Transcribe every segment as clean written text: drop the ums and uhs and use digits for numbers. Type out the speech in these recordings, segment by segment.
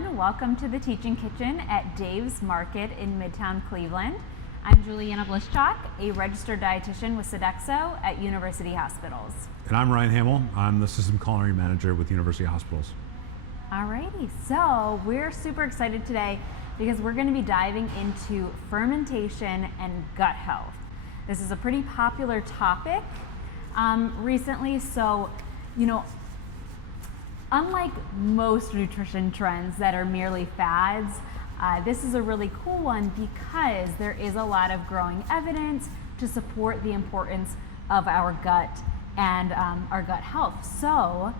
everyone. Welcome to the Teaching Kitchen at Dave's Market in Midtown Cleveland. I'm Juliana Blischak, a registered dietitian with Sodexo at University Hospitals. And I'm Ryan Hamel. I'm the System Culinary Manager with University Hospitals. Alrighty, so we're super excited today because we're going to be diving into fermentation and gut health. This is a pretty popular topic recently, so unlike most nutrition trends that are merely fads, this is a really cool one because there is a lot of growing evidence to support the importance of our gut and our gut health. So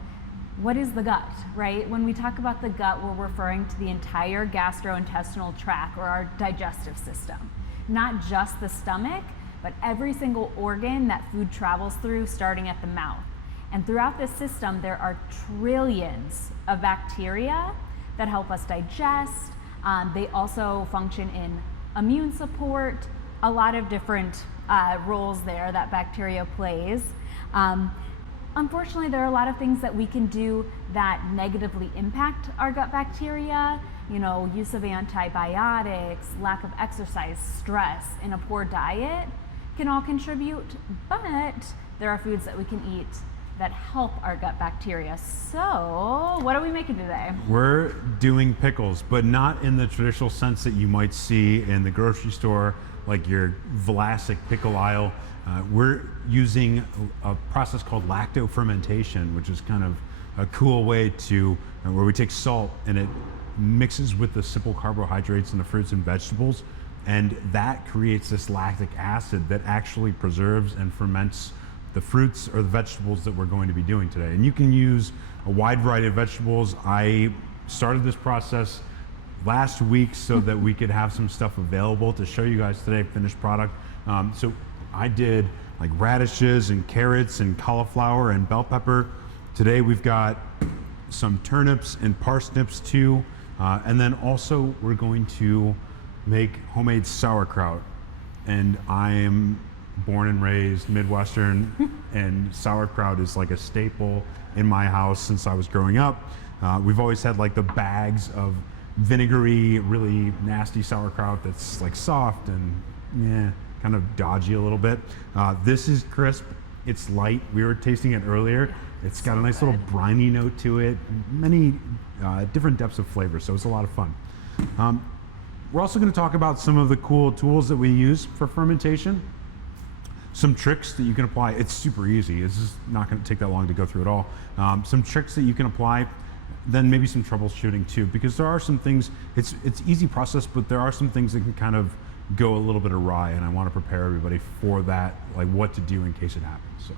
what is the gut, right? When we talk about the gut, we're referring to the entire gastrointestinal tract or our digestive system. Not just the stomach, but every single organ that food travels through, starting at the mouth. And throughout this system, there are trillions of bacteria that help us digest. They also function in immune support, a lot of different roles there that bacteria plays. Unfortunately, there are a lot of things that we can do that negatively impact our gut bacteria. Use of antibiotics, lack of exercise, stress, and a poor diet can all contribute, but there are foods that we can eat that help our gut bacteria. So what are we making today? We're doing pickles, but not in the traditional sense that you might see in the grocery store, like your Vlasic pickle aisle. We're using a process called lacto-fermentation, which is kind of a cool way to, where we take salt and it mixes with the simple carbohydrates in the fruits and vegetables, and that creates this lactic acid that actually preserves and ferments the fruits or the vegetables that we're going to be doing today. And you can use a wide variety of vegetables. I started this process last week so that we could have some stuff available to show you guys today, finished product. So I did like radishes and carrots and cauliflower and bell pepper. Today we've got some turnips and parsnips too. And then also we're going to make homemade sauerkraut. And I am born and raised Midwestern, and sauerkraut is like a staple in my house since I was growing up. We've always had like the bags of vinegary, really nasty sauerkraut that's like soft and kind of dodgy a little bit. This is crisp, it's light. We were tasting it earlier. It's got a nice little briny note to it, many different depths of flavor, so it's a lot of fun. We're also going to talk about some of the cool tools that we use for fermentation. Some tricks that you can apply. It's super easy. It's just not going to take that long to go through it all. Some tricks that you can apply, then maybe some troubleshooting too, because there are some things, it's easy process, but there are some things that can kind of go a little bit awry, and I want to prepare everybody for that, like what to do in case it happens. So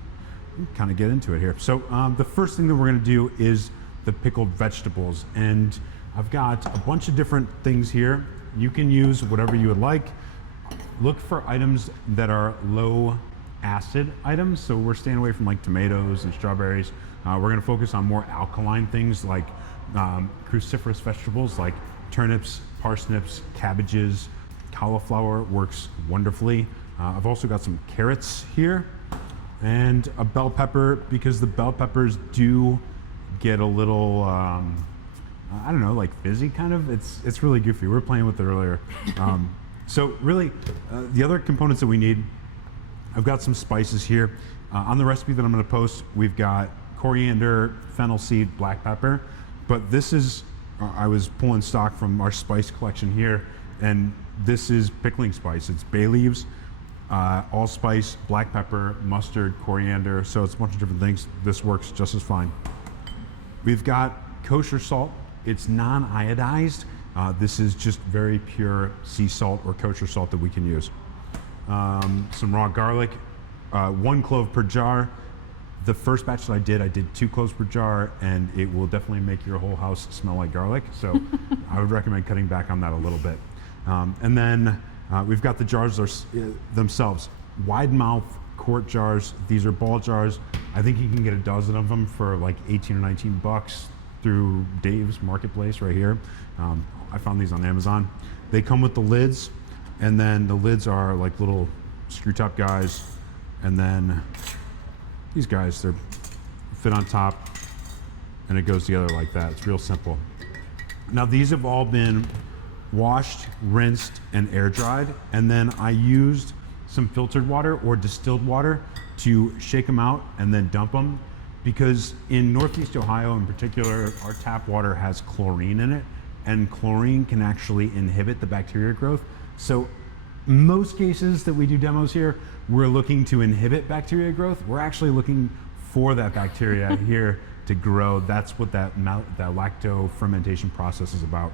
we'll kind of get into it here. So the first thing that we're going to do is the pickled vegetables, and I've got a bunch of different things here. You can use whatever you would like. Look for items that are low acid items. So we're staying away from like tomatoes and strawberries. We're going to focus on more alkaline things like cruciferous vegetables like turnips, parsnips, cabbages. Cauliflower works wonderfully. I've also got some carrots here and a bell pepper, because the bell peppers do get a little, I don't know, like fizzy kind of. It's really goofy. We were playing with it earlier. So really, the other components that we need, I've got some spices here. On the recipe that I'm going to post, we've got coriander, fennel seed, black pepper. But this is, I was pulling stock from our spice collection here, and this is pickling spice. It's bay leaves, allspice, black pepper, mustard, coriander. So it's a bunch of different things. This works just as fine. We've got kosher salt. It's non-iodized. This is just very pure sea salt or kosher salt that we can use. Some raw garlic, 1 clove per jar. The first batch that I did 2 cloves per jar, and it will definitely make your whole house smell like garlic. So I would recommend cutting back on that a little bit. And then we've got the jars themselves. Wide mouth quart jars. These are ball jars. I think you can get a dozen of them for like 18 or 19 bucks through Dave's Marketplace right here. I found these on Amazon. They come with the lids, and then the lids are like little screw top guys, and then these guys, they're fit on top, and it goes together like that. It's real simple. Now these have all been washed, rinsed, and air dried, and then I used some filtered water or distilled water to shake them out and then dump them, because in Northeast Ohio in particular, our tap water has chlorine in it, and chlorine can actually inhibit the bacteria growth. So most cases that we do demos here, we're looking to inhibit bacteria growth. We're actually looking for that bacteria here to grow. That's what that lacto fermentation process is about.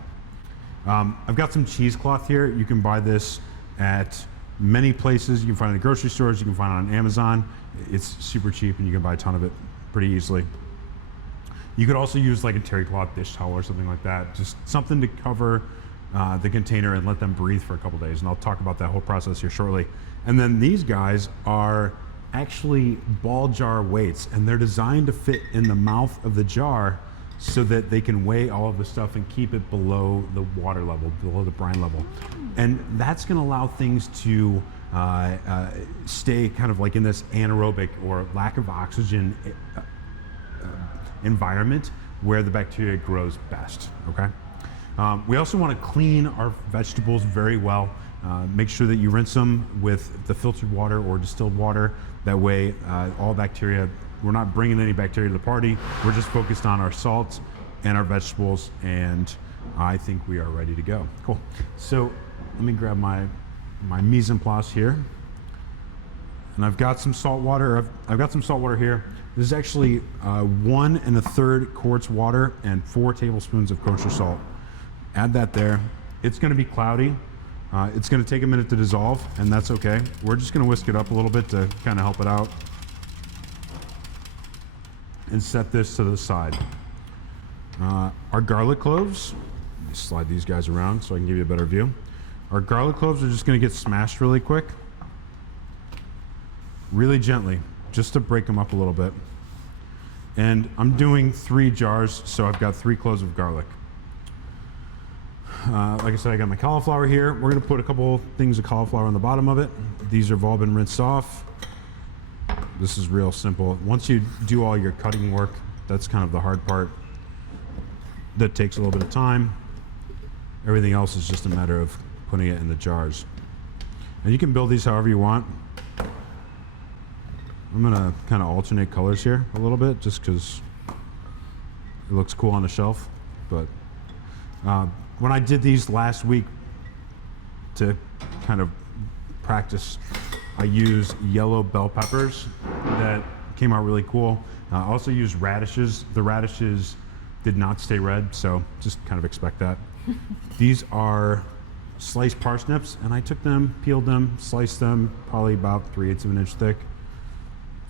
I've got some cheesecloth here. You can buy this at many places. You can find it in grocery stores. You can find it on Amazon. It's super cheap and you can buy a ton of it pretty easily. You could also use like a terry cloth dish towel or something like that. Just something to cover the container and let them breathe for a couple days. And I'll talk about that whole process here shortly. And then these guys are actually ball jar weights, and they're designed to fit in the mouth of the jar so that they can weigh all of the stuff and keep it below the water level, below the brine level. And that's gonna allow things to stay kind of like in this anaerobic or lack of oxygen environment where the bacteria grows best, okay? We also wanna clean our vegetables very well. Make sure that you rinse them with the filtered water or distilled water. That way, all bacteria, we're not bringing any bacteria to the party. We're just focused on our salt and our vegetables, and I think we are ready to go. Cool. So let me grab my mise en place here. And I've got some salt water. I've got some salt water here. This is actually 1 1/3 quarts water and 4 tablespoons of kosher salt. Add that there. It's gonna be cloudy. It's gonna take a minute to dissolve, and that's okay. We're just gonna whisk it up a little bit to kind of help it out. And set this to the side. Our garlic cloves, let me slide these guys around so I can give you a better view. Our garlic cloves are just gonna get smashed really quick. Really gently, just to break them up a little bit. And I'm doing 3 jars, so I've got 3 cloves of garlic. Like I said, I got my cauliflower here. We're gonna put a couple things of cauliflower on the bottom of it. These have all been rinsed off. This is real simple. Once you do all your cutting work, that's kind of the hard part. That takes a little bit of time. Everything else is just a matter of putting it in the jars. And you can build these however you want. I'm gonna kind of alternate colors here a little bit just because it looks cool on the shelf. But when I did these last week to kind of practice, I used yellow bell peppers that came out really cool. I also used radishes. The radishes did not stay red, so just kind of expect that. These are sliced parsnips, and I took them, peeled them, sliced them, probably about 3/8 of an inch thick.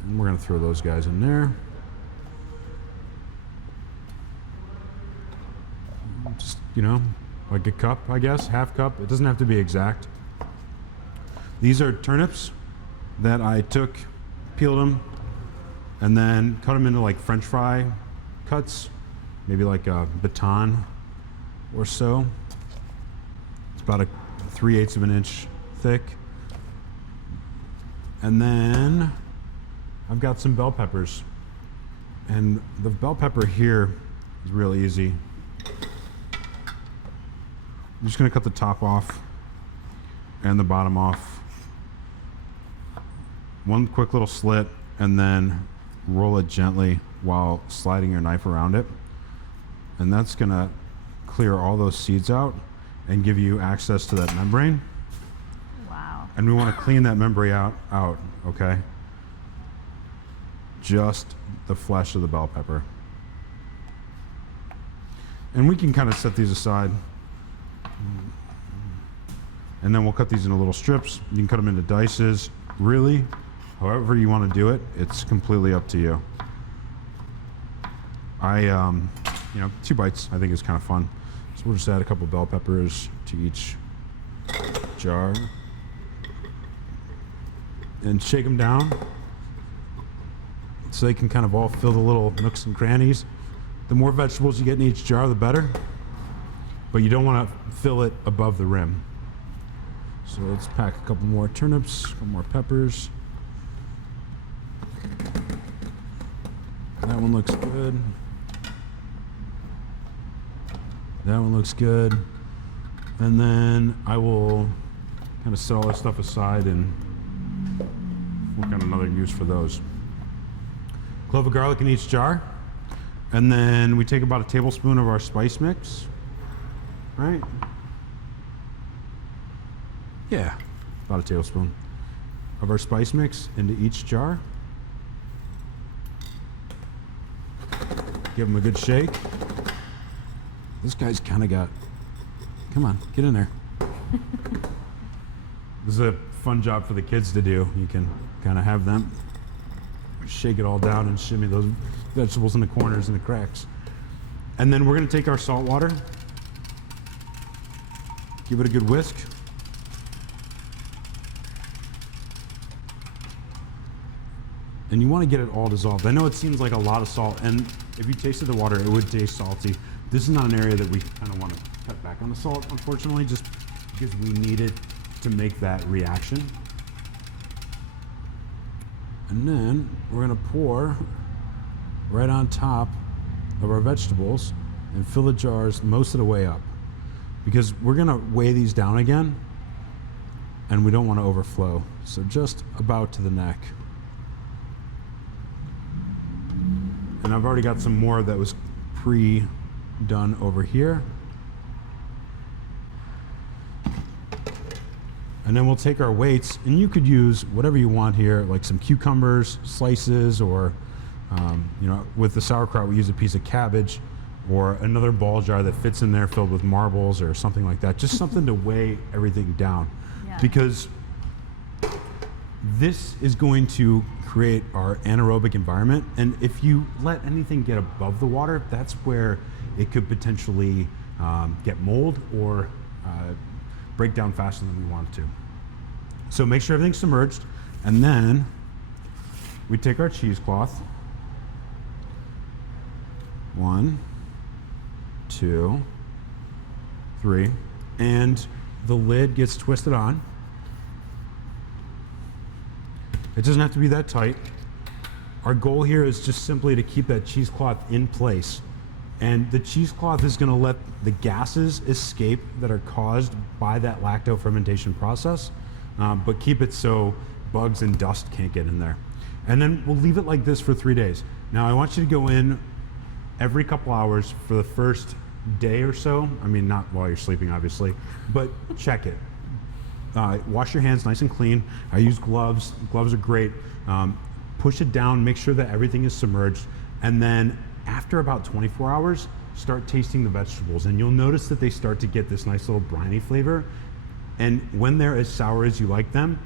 And we're gonna throw those guys in there. Just, you know, like a cup, I guess, half cup. It doesn't have to be exact. These are turnips that I took, peeled them, and then cut them into like French fry cuts, maybe like a baton or so. It's about a 3/8 of an inch thick. And then I've got some bell peppers. And the bell pepper here is real easy. I'm just gonna cut the top off and the bottom off. One quick little slit, and then roll it gently while sliding your knife around it. And that's gonna clear all those seeds out and give you access to that membrane. Wow. And we wanna clean that membrane out, okay? Just the flesh of the bell pepper. And we can kind of set these aside. And then we'll cut these into little strips. You can cut them into dices. Really, however you want to do it, it's completely up to you. You know, 2 bites I think is kind of fun. So we'll just add a couple bell peppers to each jar. And shake them down so they can kind of all fill the little nooks and crannies. The more vegetables you get in each jar, the better. But you don't want to fill it above the rim. So let's pack a couple more turnips, a couple more peppers. That one looks good. That one looks good. And then I will kind of set all this stuff aside and work on another use for those. Clove of garlic in each jar. And then we take about a tablespoon of our spice mix. Right? Yeah, about a tablespoon of our spice mix into each jar. Give them a good shake. This guy's kind of got, come on, get in there. This is a fun job for the kids to do. You can kind of have them shake it all down and shimmy those vegetables in the corners and the cracks. And then we're going to take our salt water, give it a good whisk. And you want to get it all dissolved. I know it seems like a lot of salt, and if you tasted the water, it would taste salty. This is not an area that we kind of want to cut back on the salt, unfortunately, just because we need it to make that reaction. And then we're going to pour right on top of our vegetables and fill the jars most of the way up, because we're going to weigh these down again, and we don't want to overflow. So just about to the neck. And I've already got some more that was pre-done over here. And then we'll take our weights, and you could use whatever you want here, like some cucumbers, slices, or with the sauerkraut, we use a piece of cabbage or another ball jar that fits in there filled with marbles or something like that. Just something to weigh everything down. Yeah. Because this is going to create our anaerobic environment, and if you let anything get above the water, that's where it could potentially get mold or break down faster than we want it to. So make sure everything's submerged, and then we take our cheesecloth. 1, 2, 3, and the lid gets twisted on. It doesn't have to be that tight. Our goal here is just simply to keep that cheesecloth in place. And the cheesecloth is going to let the gases escape that are caused by that lacto fermentation process, but keep it so bugs and dust can't get in there. And then we'll leave it like this for 3 days. Now I want you to go in every couple hours for the first day or so. I mean, not while you're sleeping, obviously, but check it. Wash your hands nice and clean. I use gloves. Gloves are great. Push it down, make sure that everything is submerged, and then after about 24 hours, start tasting the vegetables, and you'll notice that they start to get this nice little briny flavor. And when they're as sour as you like them,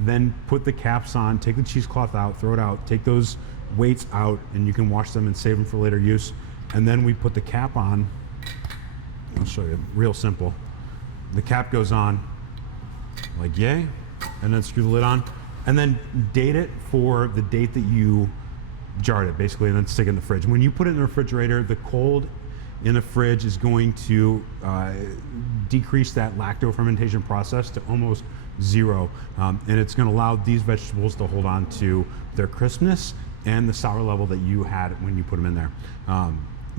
then put the caps on, take the cheesecloth out, throw it out, take those weights out, and you can wash them and save them for later use. And then we put the cap on. I'll show you, real simple. The cap goes on like yay, and then screw the lid on, and then date it for the date that you jarred it, basically, and then stick it in the fridge. When you put it in the refrigerator, the cold in the fridge is going to decrease that lacto fermentation process to almost zero, and it's going to allow these vegetables to hold on to their crispness and the sour level that you had when you put them in there.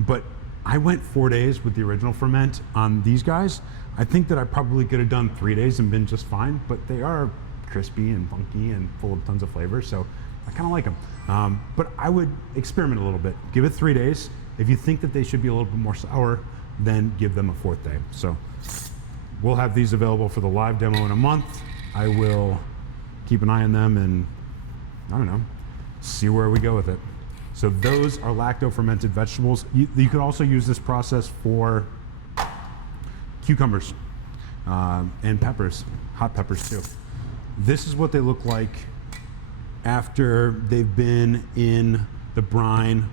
But I went 4 days with the original ferment on these guys. I think that I probably could have done 3 days and been just fine, but they are crispy and funky and full of tons of flavor, so I kind of like them. But I would experiment a little bit. Give it 3 days. If you think that they should be a little bit more sour, then give them a 4th day. So we'll have these available for the live demo in a month. I will keep an eye on them and, I don't know, see where we go with it. So those are lacto fermented vegetables. You could also use this process for cucumbers and peppers, hot peppers too. This is what they look like after they've been in the brine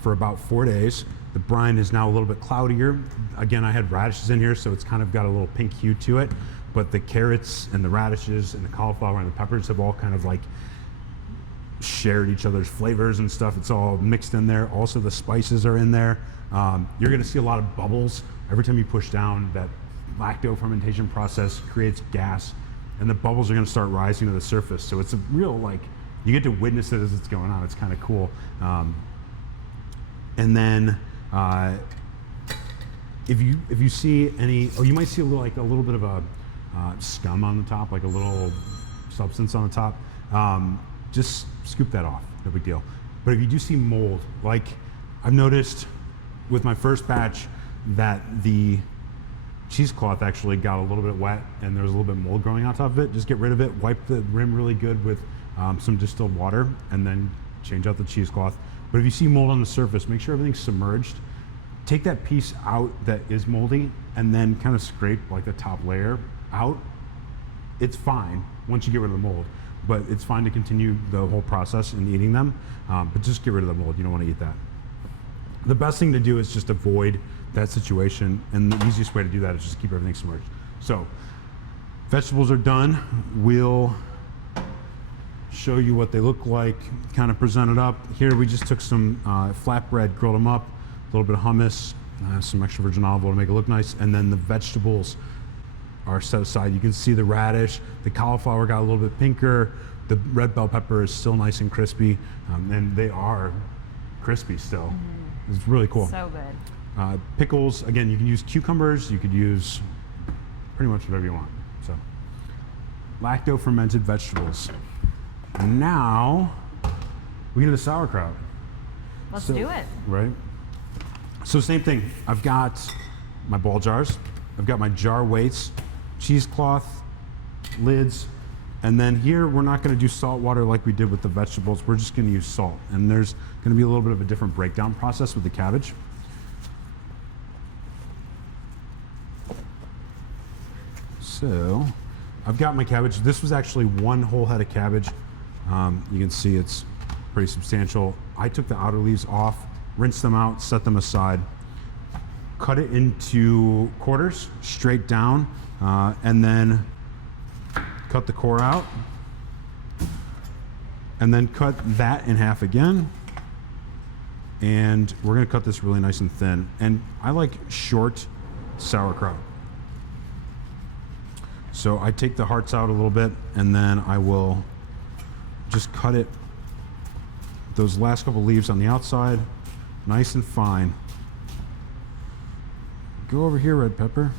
for about 4 days. The brine is now a little bit cloudier. Again, I had radishes in here, so it's kind of got a little pink hue to it, but the carrots and the radishes and the cauliflower and the peppers have all kind of like shared each other's flavors and stuff. It's all mixed in there. Also, the spices are in there. You're gonna see a lot of bubbles. Every time you push down, that lacto fermentation process creates gas, and the bubbles are gonna start rising to the surface. So it's a real, like, you get to witness it as it's going on. It's kind of cool. And then if you see any, oh, you might see a little bit of a scum on the top, like a little substance on the top. Just scoop that off, no big deal. But if you do see mold, like I've noticed with my first batch that the cheesecloth actually got a little bit wet and there was a little bit of mold growing on top of it, just get rid of it, wipe the rim really good with some distilled water, and then change out the cheesecloth. But if you see mold on the surface, make sure everything's submerged. Take that piece out that is moldy and then kind of scrape like the top layer out. It's fine once you get rid of the mold, but it's fine to continue the whole process in eating them, but just get rid of the mold. You don't want to eat that. The best thing to do is just avoid that situation, and the easiest way to do that is just keep everything submerged. So vegetables are done. We'll show you what they look like, kind of presented up. Here we just took some flatbread, grilled them up, a little bit of hummus, some extra virgin olive oil to make it look nice, and then the vegetables are set aside. You can see the radish, the cauliflower got a little bit pinker, the red bell pepper is still nice and crispy, and they are crispy still. Mm-hmm. It's really cool. So good. Pickles, again, you can use cucumbers, you could use pretty much whatever you want. So, lacto fermented vegetables. Now, we get to sauerkraut. Let's do it. Right? So same thing, I've got my ball jars, I've got my jar weights, cheesecloth, lids, and then here we're not going to do salt water like we did with the vegetables, we're just going to use salt. And there's going to be a little bit of a different breakdown process with the cabbage. So I've got my cabbage. This was actually one whole head of cabbage. You can see it's pretty substantial. I took the outer leaves off, rinsed them out, set them aside, cut it into quarters straight down, and then cut the core out, and then cut that in half again. And we're gonna cut this really nice and thin. And I like short sauerkraut. So I take the hearts out a little bit, and then I will just cut it, those last couple leaves on the outside, nice and fine. Go over here, red pepper.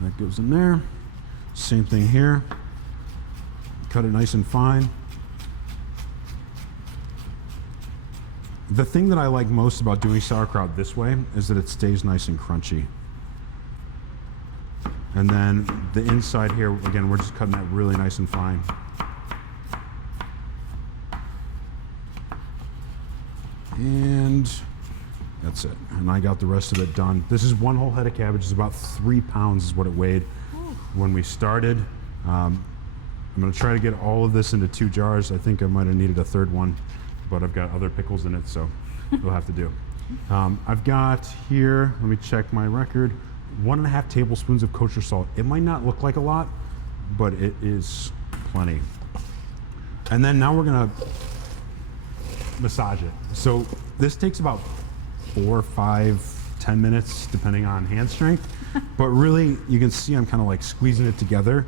That goes in there. Same thing here. Cut it nice and fine. The thing that I like most about doing sauerkraut this way is that it stays nice and crunchy. And then the inside here, again, we're just cutting that really nice and fine. And that's it. And I got the rest of it done. This is one whole head of cabbage. It's about 3 pounds is what it weighed when we started. I'm gonna try to get all of this into 2 jars. I think I might have needed a third one, but I've got other pickles in it, so we'll have to do. I've got here, let me check my record, 1.5 tablespoons of kosher salt. It might not look like a lot, but it is plenty. And then now we're gonna massage it. So this takes about 4, 5, 10 minutes, depending on hand strength. But really, you can see I'm kind of like squeezing it together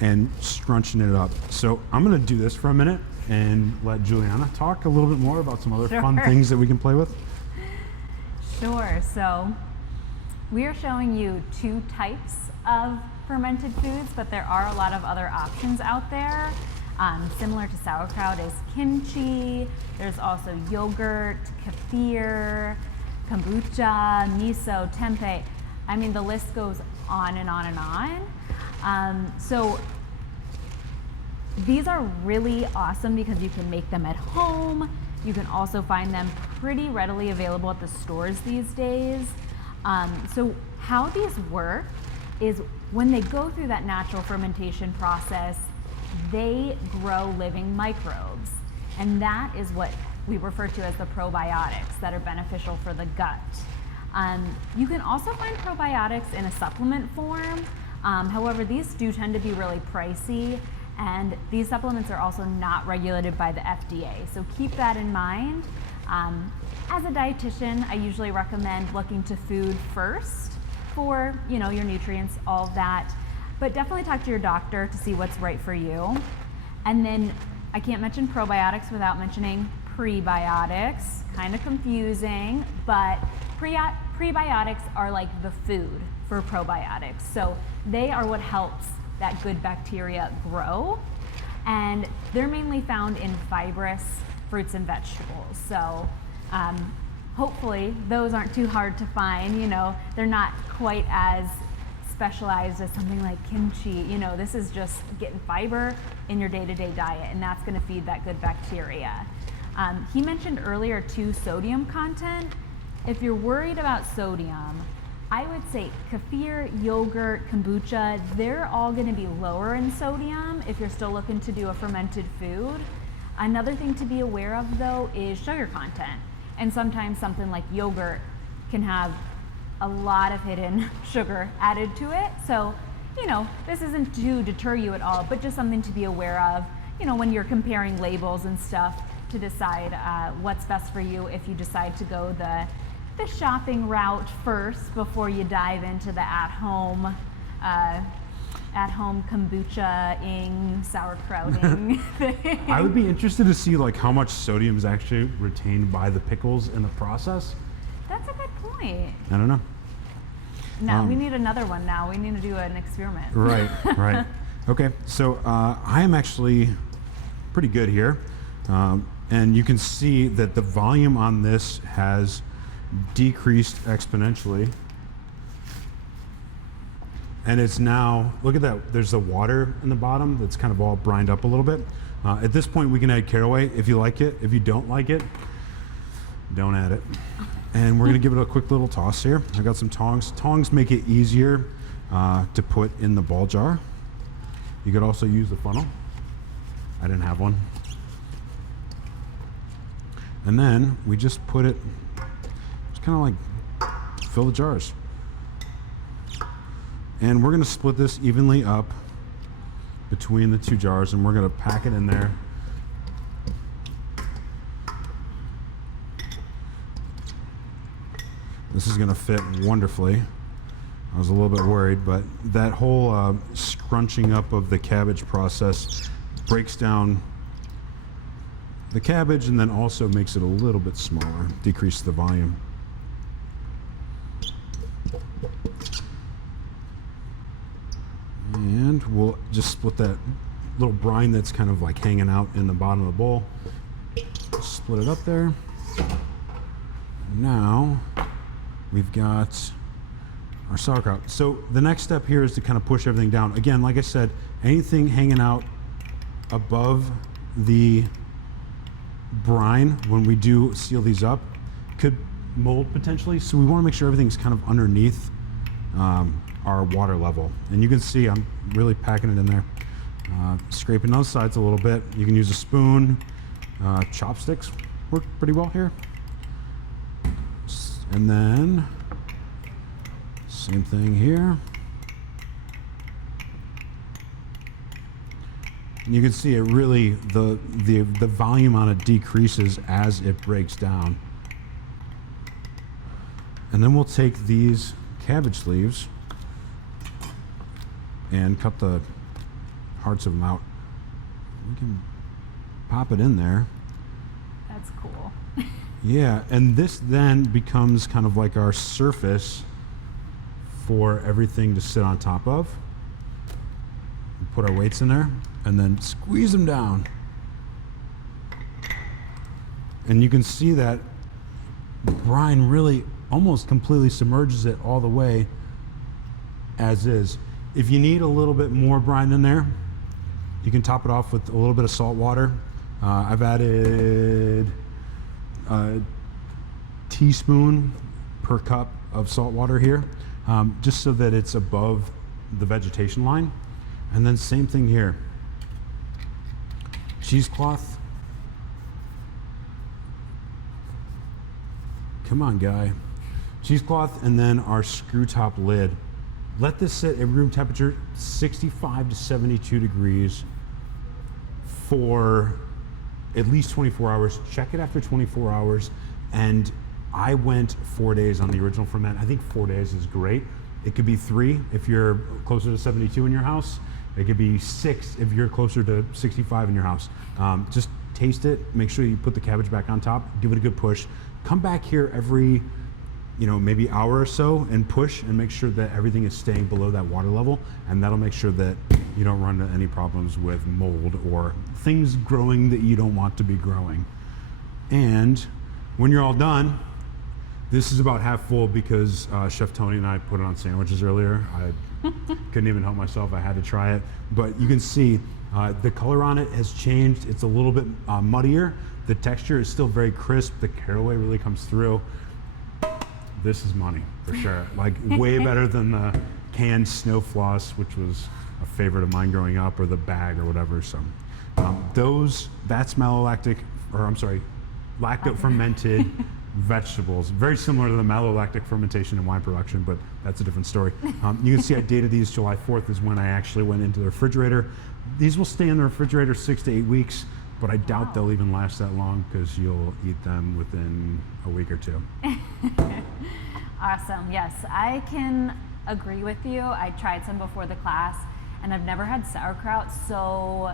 and scrunching it up. So I'm gonna do this for a minute and let Juliana talk a little bit more about some other fun things that we can play with. Sure. So we are showing you 2 types of fermented foods, but there are a lot of other options out there. Similar to sauerkraut is kimchi. There's also yogurt, kefir, kombucha, miso, tempeh. I mean, the list goes on and on and on. So these are really awesome because you can make them at home. You can also find them pretty readily available at the stores these days. So how these work is when they go through that natural fermentation process, they grow living microbes. And that is what we refer to as the probiotics that are beneficial for the gut. You can also find probiotics in a supplement form. However, these do tend to be really pricey, and these supplements are also not regulated by the FDA. So keep that in mind. As a dietitian, I usually recommend looking to food first for, you know, your nutrients, all of that. But definitely talk to your doctor to see what's right for you. And then I can't mention probiotics without mentioning prebiotics. Kind of confusing, but prebiotics are like the food for probiotics. So they are what helps that good bacteria grow. And they're mainly found in fibrous fruits and vegetables. So hopefully those aren't too hard to find. You know, they're not quite as specialized as something like kimchi. You know, this is just getting fiber in your day-to-day diet, and that's going to feed that good bacteria. He mentioned earlier too, sodium content. If you're worried about sodium, I would say kefir, yogurt, kombucha, they're all going to be lower in sodium if you're still looking to do a fermented food. Another thing to be aware of though is sugar content. And sometimes something like yogurt can have a lot of hidden sugar added to it. So, you know, this isn't to deter you at all, but just something to be aware of, you know, when you're comparing labels and stuff to decide what's best for you if you decide to go the shopping route first before you dive into the at-home kombucha-ing, sauerkrauting thing. I would be interested to see like how much sodium is actually retained by the pickles in the process. That's a good point. I don't know. No, we need another one now. We need to do an experiment. Right, right. Okay, so I am actually pretty good here. And you can see that the volume on this has decreased exponentially. And it's now, look at that, there's the water in the bottom that's kind of all brined up a little bit. At this point we can add caraway if you like it. If you don't like it, don't add it. And we're gonna give it a quick little toss here. I got some tongs. Tongs make it easier to put in the ball jar. You could also use the funnel. I didn't have one. And then we just put it, just kind of like fill the jars. And we're gonna split this evenly up between the two jars, and we're gonna pack it in there. This is gonna fit wonderfully. I was a little bit worried, but that whole scrunching up of the cabbage process breaks down the cabbage and then also makes it a little bit smaller, decrease the volume. And we'll just split that little brine that's kind of like hanging out in the bottom of the bowl. Split it up there. Now we've got our sauerkraut. So the next step here is to kind of push everything down. Again, like I said, anything hanging out above the brine when we do seal these up could mold potentially. So we want to make sure everything's kind of underneath our water level. And you can see I'm really packing it in there. Scraping those sides a little bit. You can use a spoon. Chopsticks work pretty well here. And then same thing here. And you can see it really, the volume on it decreases as it breaks down. And then we'll take these cabbage leaves and cut the hearts of them out. We can pop it in there. That's cool. Yeah, and this then becomes kind of like our surface for everything to sit on top of. We put our weights in there and then squeeze them down. And you can see that brine really almost completely submerges it all the way as is. If you need a little bit more brine in there, you can top it off with a little bit of salt water. I've added a teaspoon per cup of salt water here, just so that it's above the vegetation line. And then same thing here. Cheesecloth. Come on, guy. Cheesecloth, and then our screw top lid. Let this sit at room temperature, 65 to 72 degrees for at least 24 hours. Check it after 24 hours. And I went 4 days on the original ferment. I think 4 days is great. It could be 3 if you're closer to 72 in your house. It could be 6 if you're closer to 65 in your house. Just taste it, make sure you put the cabbage back on top, give it a good push. Come back here every, maybe hour or so and push and make sure that everything is staying below that water level, and that'll make sure that you don't run into any problems with mold or things growing that you don't want to be growing. And when you're all done, this is about half full because Chef Tony and I put it on sandwiches earlier. I couldn't even help myself, I had to try it. But you can see the color on it has changed. It's a little bit muddier. The texture is still very crisp. The caraway really comes through. This is money for sure. Like way better than the canned snow floss, which was a favorite of mine growing up, or the bag or whatever. So that's malolactic, lacto fermented vegetables. Very similar to the malolactic fermentation in wine production, but that's a different story. You can see I dated these July 4th is when I actually went into the refrigerator. These will stay in the refrigerator 6 to 8 weeks, but I doubt they'll even last that long because you'll eat them within a week or 2. Awesome. Yes, I can agree with you. I tried some before the class, and I've never had sauerkraut, so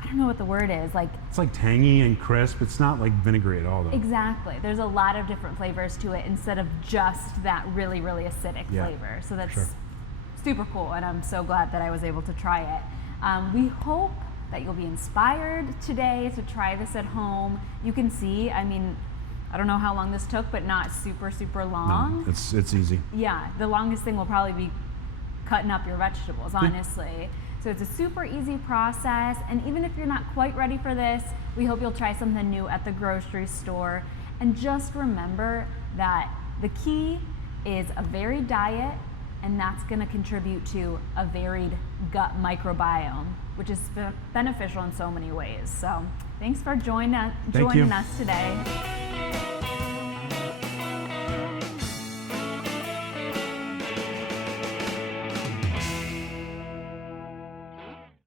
I don't know what the word is. It's like tangy and crisp. It's not like vinegary at all, though. Exactly. There's a lot of different flavors to it instead of just that really, really acidic flavor. So that's super cool, and I'm so glad that I was able to try it. We hope that you'll be inspired today to try this at home. You can see, I don't know how long this took, but not super, super long. No, it's easy. Yeah, the longest thing will probably be cutting up your vegetables, honestly. So it's a super easy process, and even if you're not quite ready for this, we hope you'll try something new at the grocery store. And just remember that the key is a varied diet, and that's going to contribute to a varied gut microbiome, which is beneficial in so many ways. So thanks for joining us today.